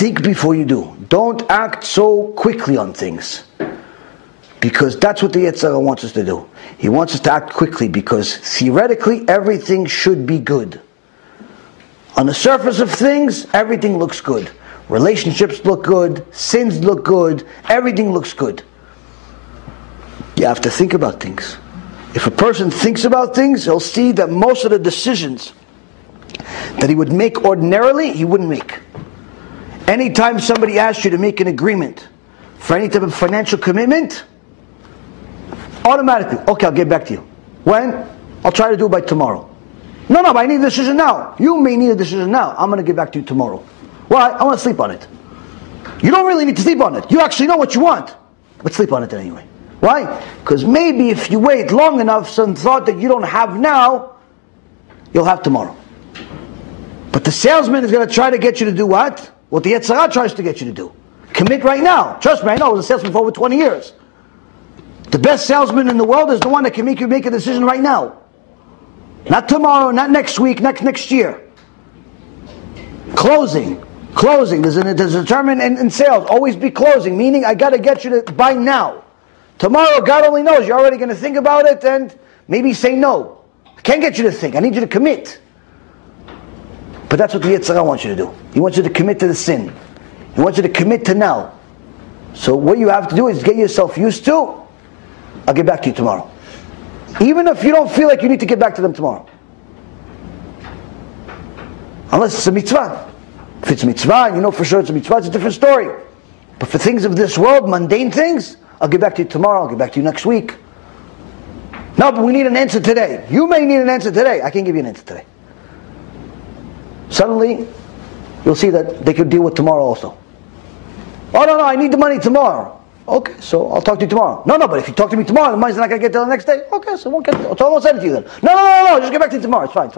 think before you do. Don't act so quickly on things. Because that's what the Yetzer Hara wants us to do. He wants us to act quickly because theoretically everything should be good. On the surface of things, everything looks good. Relationships look good, sins look good, everything looks good. You have to think about things. If a person thinks about things, he'll see that most of the decisions that he would make ordinarily, he wouldn't make. Anytime somebody asks you to make an agreement for any type of financial commitment, automatically, okay, I'll get back to you. When? I'll try to do it by tomorrow. No, but I need a decision now. You may need a decision now. I'm going to get back to you tomorrow. Why? I want to sleep on it. You don't really need to sleep on it. You actually know what you want. But sleep on it anyway. Why? Because maybe if you wait long enough, some thought that you don't have now, you'll have tomorrow. But the salesman is going to try to get you to do what? What the Yetzer Hara tries to get you to do. Commit right now. Trust me, I know. I was a salesman for over 20 years. The best salesman in the world is the one that can make you make a decision right now. Not tomorrow, not next week, next year. Closing. There's a term in sales. Always be closing. Meaning, I got to get you to buy now. Tomorrow, God only knows. You're already going to think about it and maybe say no. I can't get you to think. I need you to commit. But that's what the Yetzer Hara wants you to do. He wants you to commit to the sin. He wants you to commit to now. So what you have to do is get yourself used to, I'll get back to you tomorrow. Even if you don't feel like you need to get back to them tomorrow. Unless it's a mitzvah. If it's a mitzvah and you know for sure it's a mitzvah, it's a different story. But for things of this world, mundane things, I'll get back to you tomorrow, I'll get back to you next week. No, but we need an answer today. You may need an answer today. I can't give you an answer today. Suddenly, you'll see that they could deal with tomorrow also. Oh, no, I need the money tomorrow. Okay, so I'll talk to you tomorrow. No, but if you talk to me tomorrow, the money's not going to get till the next day. Okay, so I won't get it. So I won't send it to you then. No, just get back to you tomorrow. It's fine.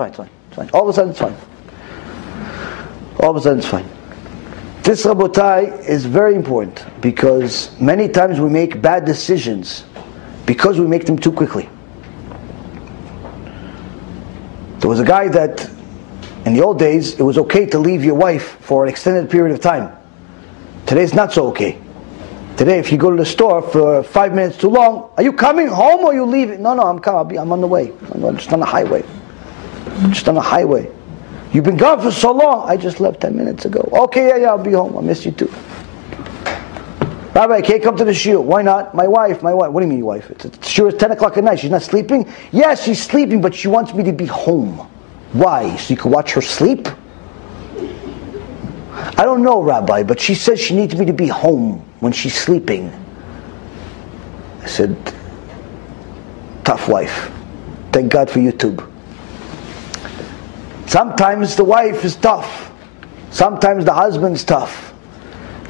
All of a sudden, it's fine. All of a sudden, it's fine. This, Rabotai, is very important because many times we make bad decisions because we make them too quickly. There was a guy that, in the old days, it was okay to leave your wife for an extended period of time. Today, it's not so okay. Today, if you go to the store for 5 minutes too long, are you coming home or are you leaving? No, I'm coming. I'm on the way. I'm just on the highway. You've been gone for so long. I just left 10 minutes ago. Okay, yeah, I'll be home. I'll miss you too. Rabbi, I can't come to the shiur. Why not? My wife. What do you mean your wife? It's shiur is 10 o'clock at night. She's not sleeping? Yes, she's sleeping, but she wants me to be home. Why? So you can watch her sleep? I don't know, Rabbi, but she says she needs me to be home when she's sleeping. I said, tough wife. Thank God for YouTube. Sometimes the wife is tough. Sometimes the husband's tough.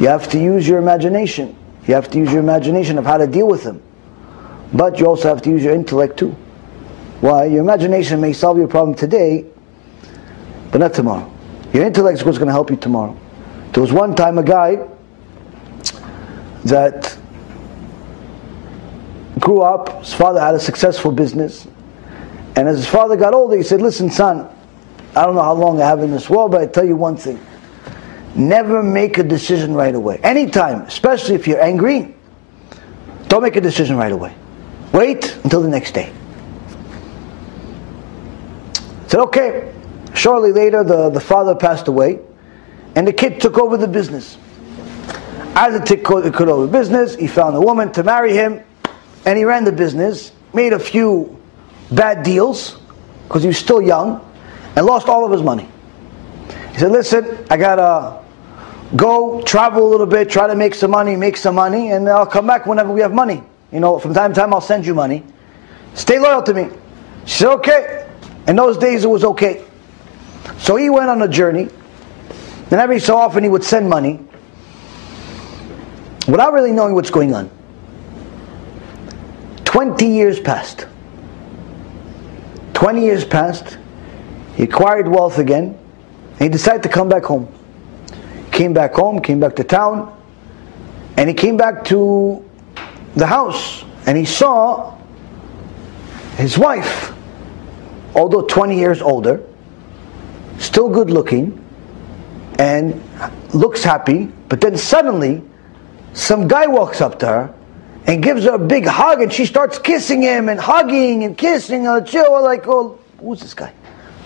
You have to use your imagination. You have to use your imagination of how to deal with them. But you also have to use your intellect too. Why? Your imagination may solve your problem today, but not tomorrow. Your intellect is what's going to help you tomorrow. There was one time a guy that grew up, his father had a successful business, and as his father got older, he said, listen son, I don't know how long I have in this world, but I tell you one thing. Never make a decision right away. Anytime, especially if you're angry, don't make a decision right away. Wait until the next day. I said, okay. Shortly later, the father passed away, and the kid took over the business. As the kid took over the business, he found a woman to marry him, and he ran the business, made a few bad deals, because he was still young, and lost all of his money. He said, listen, I gotta go travel a little bit, try to make some money, and I'll come back whenever we have money. From time to time I'll send you money. Stay loyal to me. She said, okay. In those days it was okay. So he went on a journey, and every so often he would send money, without really knowing what's going on. 20 years passed. 20 years passed. He acquired wealth again, and he decided to come back home. Came back home, came back to town, and he came back to the house, and he saw his wife, although 20 years older, still good looking, and looks happy, but then suddenly some guy walks up to her and gives her a big hug, and she starts kissing him and hugging and kissing her. Chill, like, oh, who's this guy?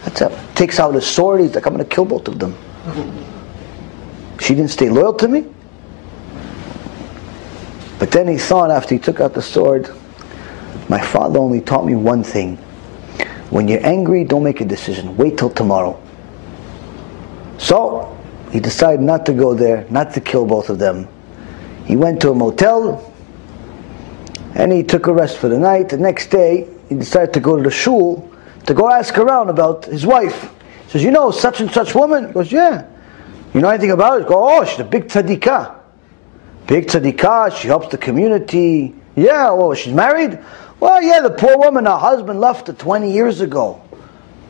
That's it. Takes out his sword. He's like, I'm going to kill both of them. She didn't stay loyal to me. But then he thought, after he took out the sword, my father only taught me one thing. When you're angry, don't make a decision. Wait till tomorrow. So he decided not to go there, not to kill both of them. He went to a motel and he took a rest for the night. The next day, he decided to go to the shul to go ask around about his wife. He says, you know such and such woman? He goes, yeah. You know anything about her? He goes, oh, she's a big tzadikah. Big tzadikah, she helps the community. Yeah, well, she's married? Well, yeah, the poor woman, her husband left her 20 years ago.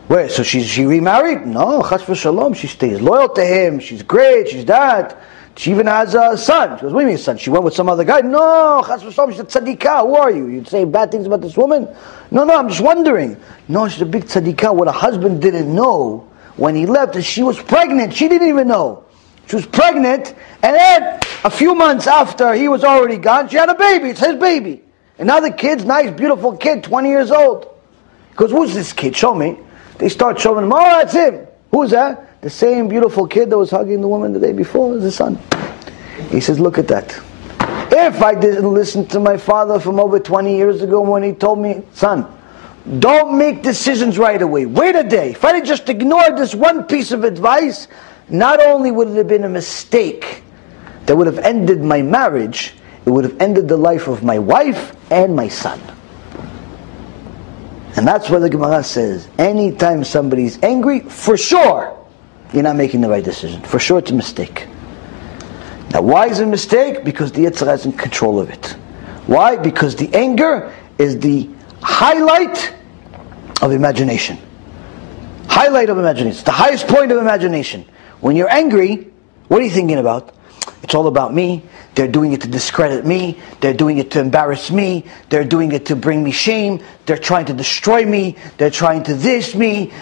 Wait, so she remarried? No, chas v'shalom, she stays loyal to him, she's great, she's that. She even has a son. She goes, what do you mean son? She went with some other guy? No, chas v'shalom, she's a tzadikah, who are you? You'd say bad things about this woman? No, I'm just wondering. No, she's a big tzadikah. What her husband didn't know when he left is she was pregnant. She didn't even know. She was pregnant, and then a few months after he was already gone, she had a baby. It's his baby. And now the kid's nice, beautiful kid, 20 years old. He goes, who's this kid? Show me. They start showing him, oh, that's him. Who's that? The same beautiful kid that was hugging the woman the day before is his son. He says, look at that. If I didn't listen to my father from over 20 years ago when he told me, son, don't make decisions right away. Wait a day. If I had just ignored this one piece of advice, not only would it have been a mistake that would have ended my marriage, it would have ended the life of my wife and my son. And that's why the Gemara says, anytime somebody's angry, for sure, you're not making the right decision. For sure it's a mistake. Now why is it a mistake? Because the Yetzer Hara is in control of it. Why? Because the anger is the highlight of imagination. Highlight of imagination. It's the highest point of imagination. When you're angry, what are you thinking about? It's all about me. They're doing it to discredit me. They're doing it to embarrass me. They're doing it to bring me shame. They're trying to destroy me. They're trying to this me.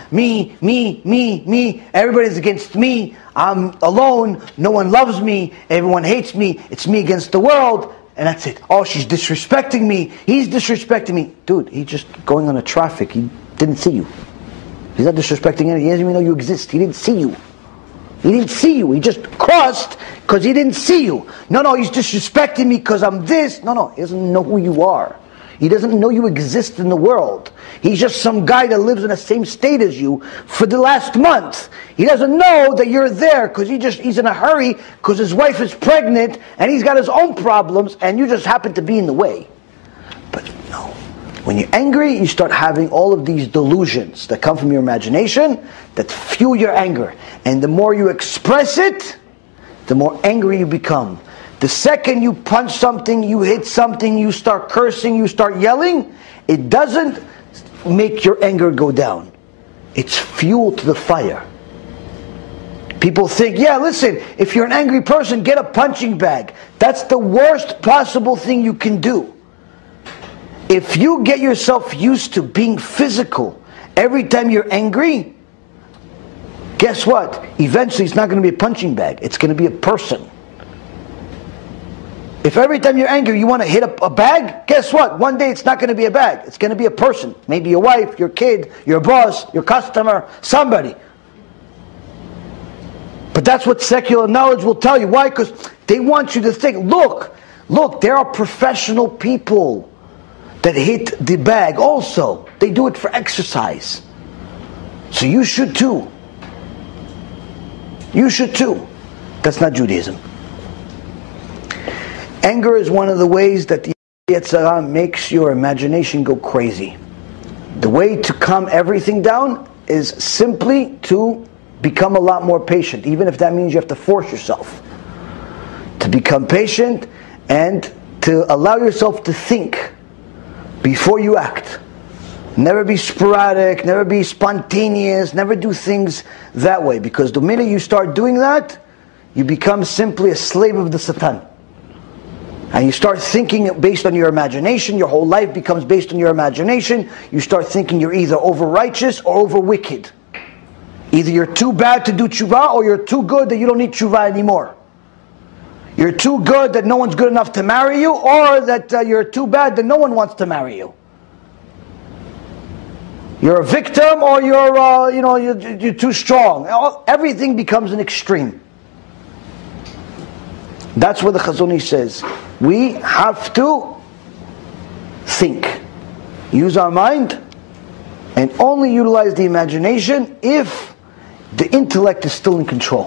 Everybody's against me. I'm alone. No one loves me. Everyone hates me. It's me against the world. And that's it. Oh, she's disrespecting me. He's disrespecting me. Dude, he's just going on a traffic. He didn't see you. He's not disrespecting anyone. He doesn't even know you exist. He didn't see you. He didn't see you. He just crossed because he didn't see you. No, he's disrespecting me because I'm this. No, he doesn't know who you are. He doesn't know you exist in the world. He's just some guy that lives in the same state as you for the last month. He doesn't know that you're there because he's in a hurry because his wife is pregnant and he's got his own problems and you just happen to be in the way. But no. When you're angry, you start having all of these delusions that come from your imagination that fuel your anger. And the more you express it, the more angry you become. The second you punch something, you hit something, you start cursing, you start yelling, it doesn't make your anger go down. It's fuel to the fire. People think, yeah, listen, if you're an angry person, get a punching bag. That's the worst possible thing you can do. If you get yourself used to being physical every time you're angry, guess what? Eventually it's not going to be a punching bag. It's going to be a person. If every time you're angry you want to hit a bag, guess what? One day it's not going to be a bag. It's going to be a person. Maybe your wife, your kid, your boss, your customer, somebody. But that's what secular knowledge will tell you. Why? Because they want you to think, look, there are professional people that hit the bag also. They do it for exercise. So you should too. You should too. That's not Judaism. Anger is one of the ways that the Yetzer Hara makes your imagination go crazy. The way to calm everything down is simply to become a lot more patient, even if that means you have to force yourself to become patient and to allow yourself to think before you act. Never be sporadic, never be spontaneous, never do things that way. Because the minute you start doing that, you become simply a slave of the Satan. And you start thinking based on your imagination, your whole life becomes based on your imagination. You start thinking you're either over righteous or over wicked. Either you're too bad to do tshuva, or you're too good that you don't need tshuva anymore. You're too good that no one's good enough to marry you, or that you're too bad that no one wants to marry you. You're a victim, or you're too strong. Everything becomes an extreme. That's what the Chazon Ish says. We have to think, use our mind, and only utilize the imagination if the intellect is still in control.